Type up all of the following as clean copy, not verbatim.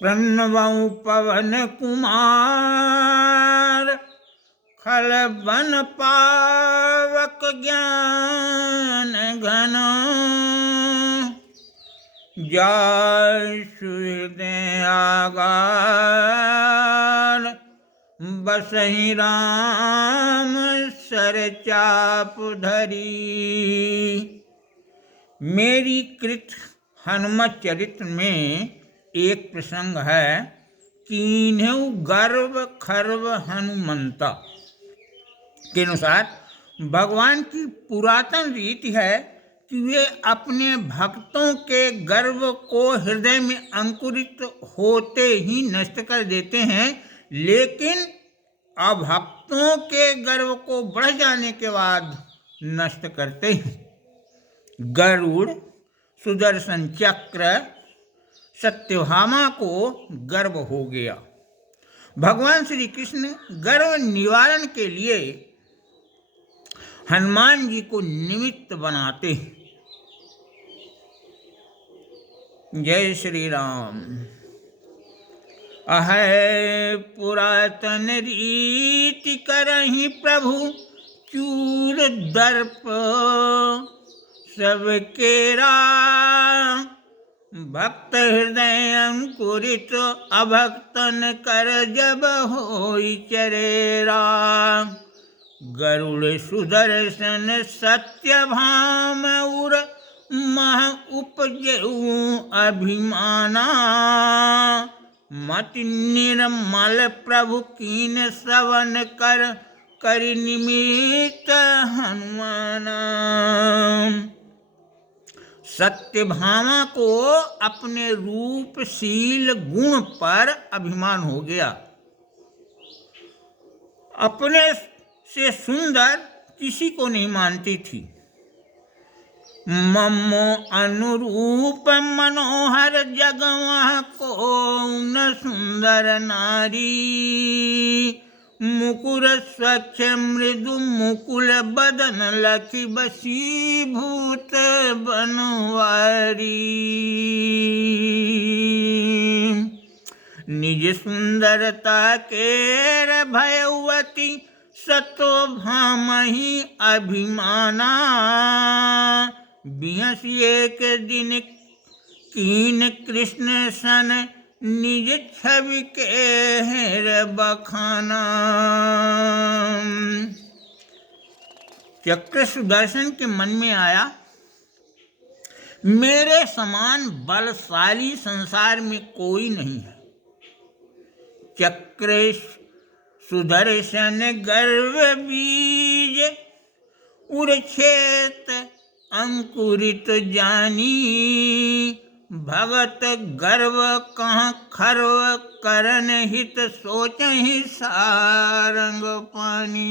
प्रणवं पवन कुमार खल बन पावक ज्ञान घन जाय सुहृदय आगार बसहि राम सर चाप धरी। मेरी कृत हनुमत चरित्र में एक प्रसंग है। कीन्हु गर्व खर्व हनुमंता के अनुसार भगवान की पुरातन रीति है कि वे अपने भक्तों के गर्व को हृदय में अंकुरित होते ही नष्ट कर देते हैं, लेकिन अभक्तों के गर्व को बढ़ जाने के बाद नष्ट करते हैं। गरुड़, सुदर्शन चक्र, सत्यभामा को गर्व हो गया। भगवान श्री कृष्ण गर्व निवारण के लिए हनुमान जी को निमित्त बनाते हैं। जय श्री राम। अहै पुरातन रीति करहि प्रभु चूर दर्प सबकेरा भक्त हृदय अंकुरित अभक्तन कर जब होई चरेरा। गरुड़ सुदर्शन सत्यभाम उर मह उपजऊ अभिमाना मति निर्मल प्रभु कीन श्रवण कर करि निमित्त हनुमाना। सत्यभामा को अपने रूपशील गुण पर अभिमान हो गया। अपने से सुंदर किसी को नहीं मानती थी। ममो अनुरूप मनोहर जगवह को न सुंदर नारी मुकुर स्वच्छ मृदु मुकुल बदन लखी बसीभूत बनवारी। निज सुंदरता केर भयवती सतो भामहि अभिमाना। बिहस एक दिन कीन कृष्ण सन निज छवि के हेर बखाना। चक्र सुदर्शन के मन में आया, मेरे समान बलशाली संसार में कोई नहीं है। चक्र सुदर्शन गर्व बीज उर्छेत अंकुरित जानी। भगत गर्व कहाँ खर्व करन हित सोचहि सारंग पानी।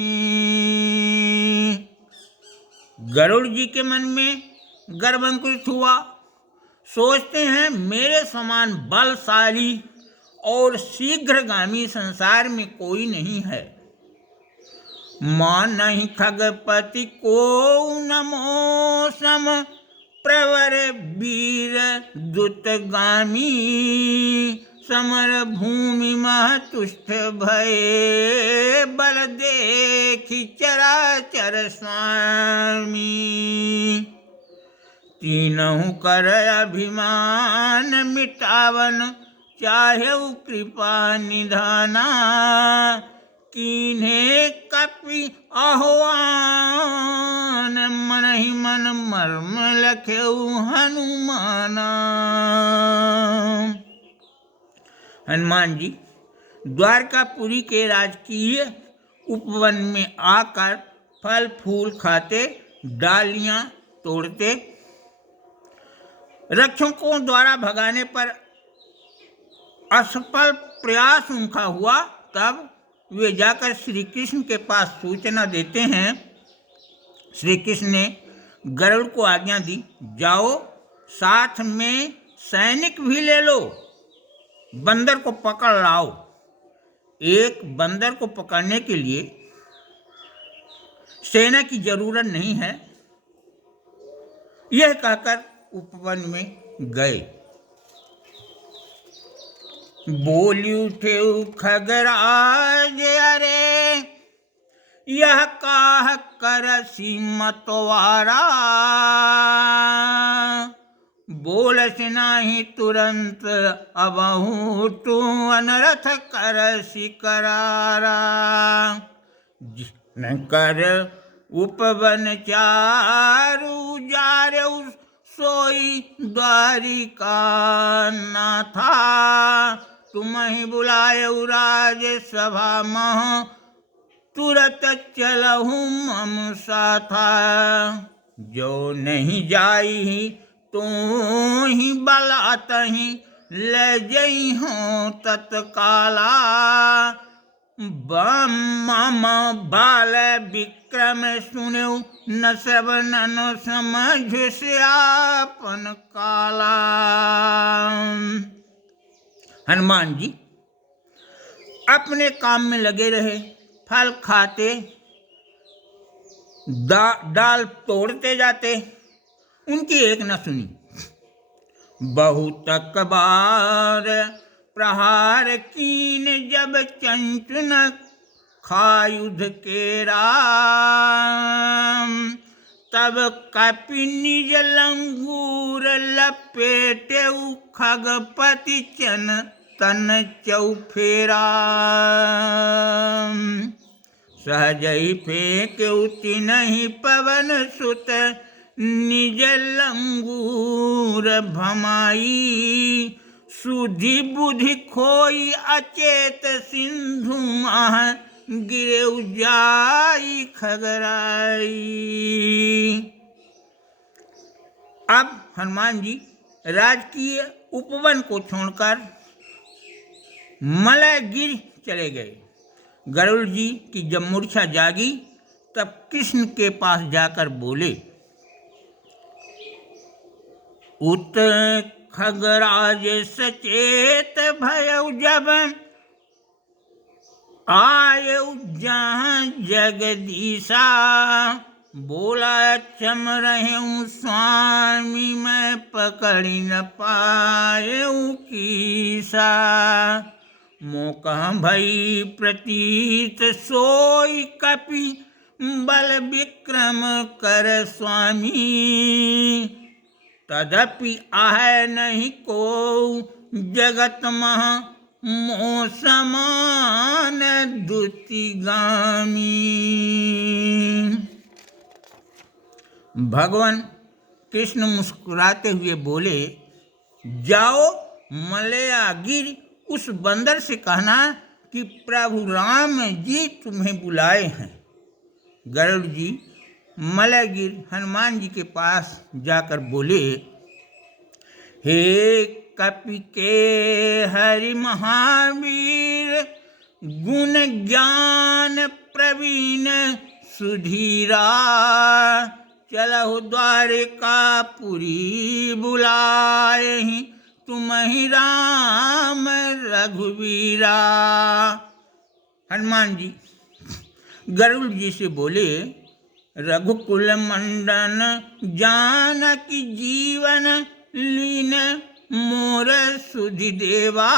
गरुड़ जी के मन में गर्व अंकुरित हुआ। सोचते हैं मेरे समान बलशाली और शीघ्रगामी संसार में कोई नहीं है। मानहि खगपति को नमो सम प्रवर वीर दुतगामी। समर भूमि मह तुष्ट भये बल देखि चराचर स्वामी। तीनहु कर अभिमान मिटावन चाहेउ कृपा निधाना। कीन्हे कपि आह्वान मनहि मन मर्म लखेउ हनुमाना। हनुमान जी द्वारकापुरी के राजकीय उपवन में आकर फल फूल खाते, डालियां तोड़ते। रक्षकों द्वारा भगाने पर असफल प्रयास उनका हुआ। तब वे जाकर श्री कृष्ण के पास सूचना देते हैं। श्री कृष्ण ने गरुड़ को आज्ञा दी, जाओ साथ में सैनिक भी ले लो, बंदर को पकड़ लाओ। एक बंदर को पकड़ने के लिए सेना की जरूरत नहीं है। यह कहकर उपवन में गए। बोली उठे खगराज अरे यह काह करसी मतवारा। बोलस नाही तुरंत अबहू तू अनरथ करसी करारा। जिन कर उपवन चारु जारऊ सोई द्वारिका नाथा। तुम ही बुलायऊ राज सभा मह तुरत चलहु मम साथा। जो नहीं जाई तो ही बलातहि ले जई हो तत्काला। मम बाल विक्रम सुनऊ न सब नन समझ से आपन काला। हनुमान जी अपने काम में लगे रहे, फल खाते, डाल तोड़ते जाते, उनकी एक न सुनी। बहुत बार प्रहार कीन जब चंचुन खायुध केरा। तब कपि निज लंगूर लपेटेउ खगपति चन तन चौफेरा। सहजहि फेंकउ तिनहि पवन सुत निज लंगूर भमाई। सुधि बुधि खोई अचेत सिंधु माह गिरउ जाई खगराई। अब हनुमान जी राजकीय उपवन को छोड़कर मलयगिरी चले गए। गरुड़ जी की जब मूर्छा जागी तब कृष्ण के पास जाकर बोले, उत खगराज सचेत भयउ जब आयउ जहाँ जगदीशा। बोला चम रहूं स्वामी मैं पकड़ी न पायऊ कीसा। मोकह भई प्रतीत सोई कपि बल विक्रम कर स्वामी। तदपि आहे नहीं को जगत मह मोह समान दुतिगामी। भगवान कृष्ण मुस्कुराते हुए बोले, जाओ मलयागिरी उस बंदर से कहना कि प्रभु राम जी तुम्हें बुलाए हैं। गरुड़ जी मलयगिरी हनुमान जी के पास जाकर बोले, हे कपि के हरि महावीर गुण ज्ञान प्रवीण सुधीरा। चलहु द्वारिकापुरी बुलाए तुम ही राम रघुवीरा। हनुमान जी गरुड़ जी से बोले, रघुकुल मंडन जानकी जीवन लीन मोर सुधि देवा।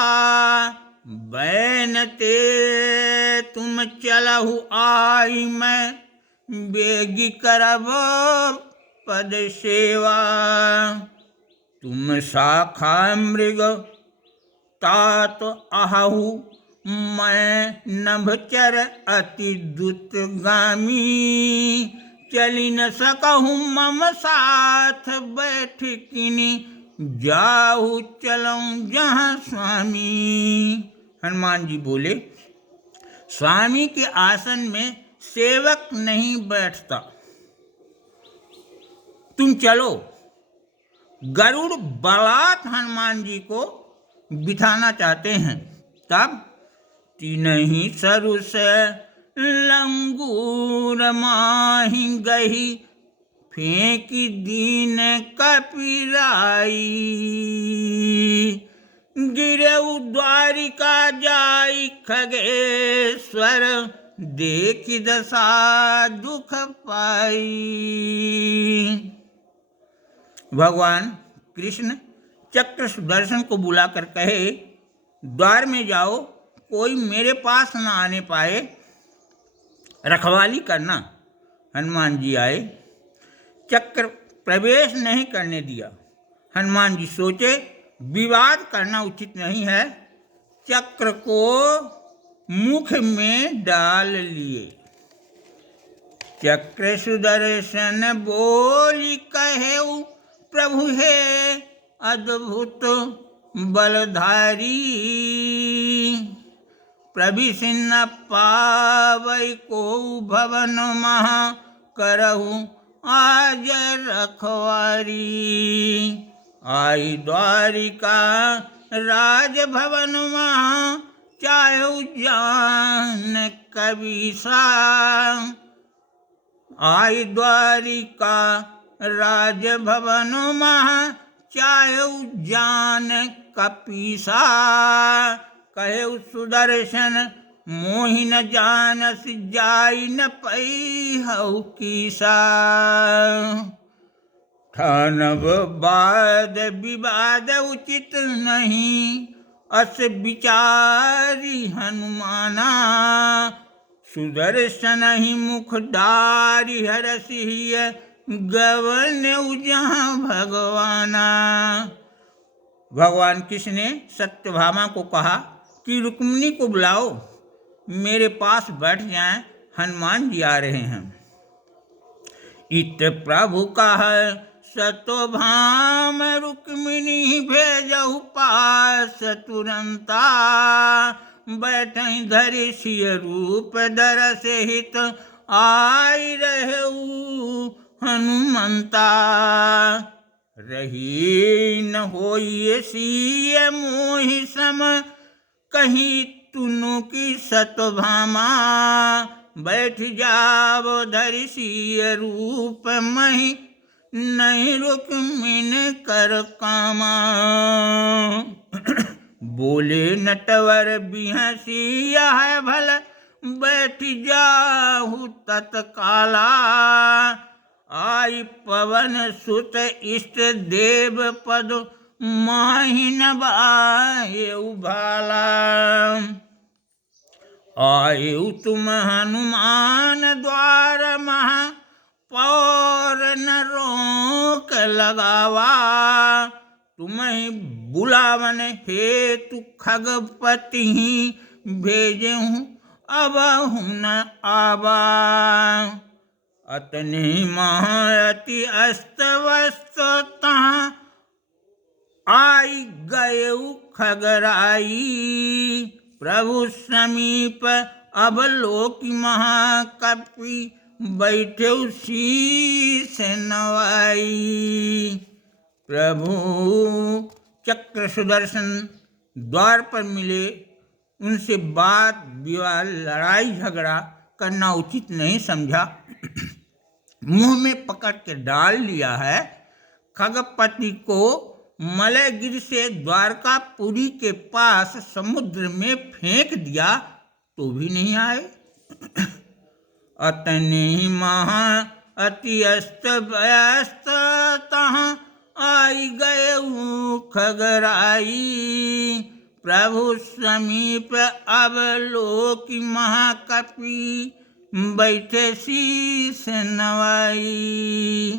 बैनते तुम चलहु आई मैं बेगी करब पद सेवा। तुम शाखा मृग तात आहु मैं नभचर अति दुतगामी। चली न सकहु मम साथ बैठकिनी जाहु चलऊं जहाँ स्वामी। हनुमान जी बोले, स्वामी के आसन में सेवक नहीं बैठता, तुम चलो। गरुड़ बलात् हनुमान जी को बिठाना चाहते हैं। तब तीनहि सरु से लंगूर माहि गही फेंकी दीन कपिराई। गिरऊ द्वारिका जाई खगेश्वर देखी दशा दुख पाई। भगवान कृष्ण चक्र सुदर्शन को बुलाकर कहे, द्वार में जाओ, कोई मेरे पास न आने पाए, रखवाली करना। हनुमान जी आए, चक्र प्रवेश नहीं करने दिया। हनुमान जी सोचे विवाद करना उचित नहीं है, चक्र को मुख में डाल लिए। चक्र सुदर्शन बोली कहेउ, प्रभु हे अद्भुत बलधारी। प्रभिसिन न पावै को भवन महा, करहु आज रखवारी। आई द्वारिका राजभवन महा, चाहु जान कबीसा। आई द्वारिका राजभवन महा, चाहु जान कपीसा। कहेउ सुदर्शन मोहि न जानस, जाई न पैहु कीसा। ठानव वाद विवाद उचित नहीं, अस विचारी हनुमाना। सुदर्शन ही मुख डारी हरसिय, गवन जहाँ भगवाना। भगवान कृष्ण ने सत्यभामा को कहा कि रुक्मिणी को बुलाओ, मेरे पास बैठ जाएं, हनुमान जी आ रहे हैं। इत प्रभु कहा सत्यभाम, रुक्मिणी भेजहु पास तुरंता। बैठई धरि सिय रूप दरस हित, आई रहु हनुमंता। रही न होई सिय मोहि सम, कहीं तुनु की सत्यभामा। बैठ जावो धरि सिय रूप महि, नहीं रुक्मिन कर कामा। बोले नटवर बिहसिया है भल, बैठ जाहु तत्काला। आई पवन सुत इष्ट देव पद, माहि न बाएउ भाला। आयु तुम हनुमान द्वार महा, पौर न रोक लगावा। तुम्हें बुलावन हेतु खगपति, भेजहूँ अब न आवा। अतने महारति अस्तवस्त, तहाँ आई गयउ खगराई। प्रभु समीप अवलोकि महाकपि, बैठे शीस नवाई। प्रभु चक्र सुदर्शन द्वार पर मिले, उनसे बात विवाद लड़ाई झगड़ा करना उचित नहीं समझा, मुंह में पकड़ के डाल लिया है। खगपति को मलयगिरी से द्वारकापुरी के पास समुद्र में फेंक दिया तो भी नहीं आए। अतने महा अति अस्त व्यस्त, तहाँ आई गए खगराई। प्रभु समीप अवलोकि महाकपि, बैठे शीस नवाई।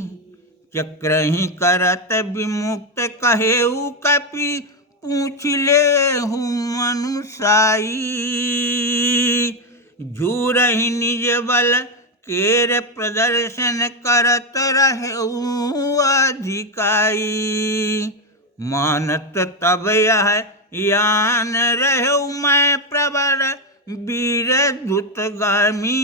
चक्र ही करत विमुक्त कहेउ कपि, पूछ लेहु मनुसाई। झूरहि निज बल केर प्रदर्शन, करत रहेउ अधिकाई। मानत तब यह यान रहेउ, मैं प्रवर वीर दुतगामी।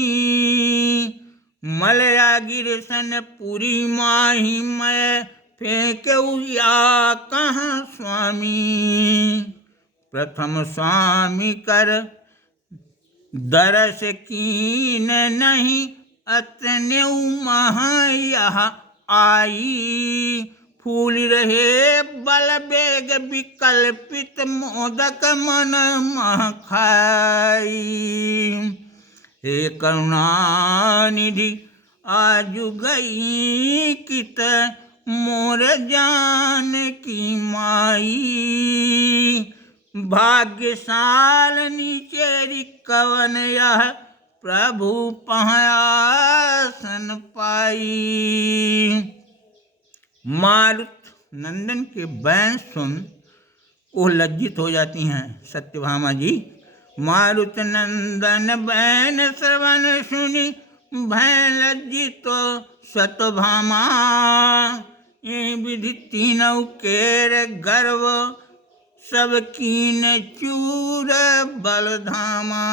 मलयागिर सन पुरी माही, मैं फेंकऊ या कहाँ स्वामी। प्रथम स्वामी कर दरस कीन नहीं, अतने महा यहाँ आई। फूल रहे बल बेग विकल्पित, मोदक मन मह खाई। हे करुणानिधि आजु गई कित, मोर जान की माई। भाग्यशालिनी चेरी कवन यह प्रभु पहासन पाई। मारुत नंदन के बैन सुन वो लज्जित हो जाती हैं सत्यभामा जी। मारुत नंदन बैन श्रवण सुनी भय लज्जित सत्यभामा। ये विधि तीनों केर गर्व सब कीन चूर बलधामा।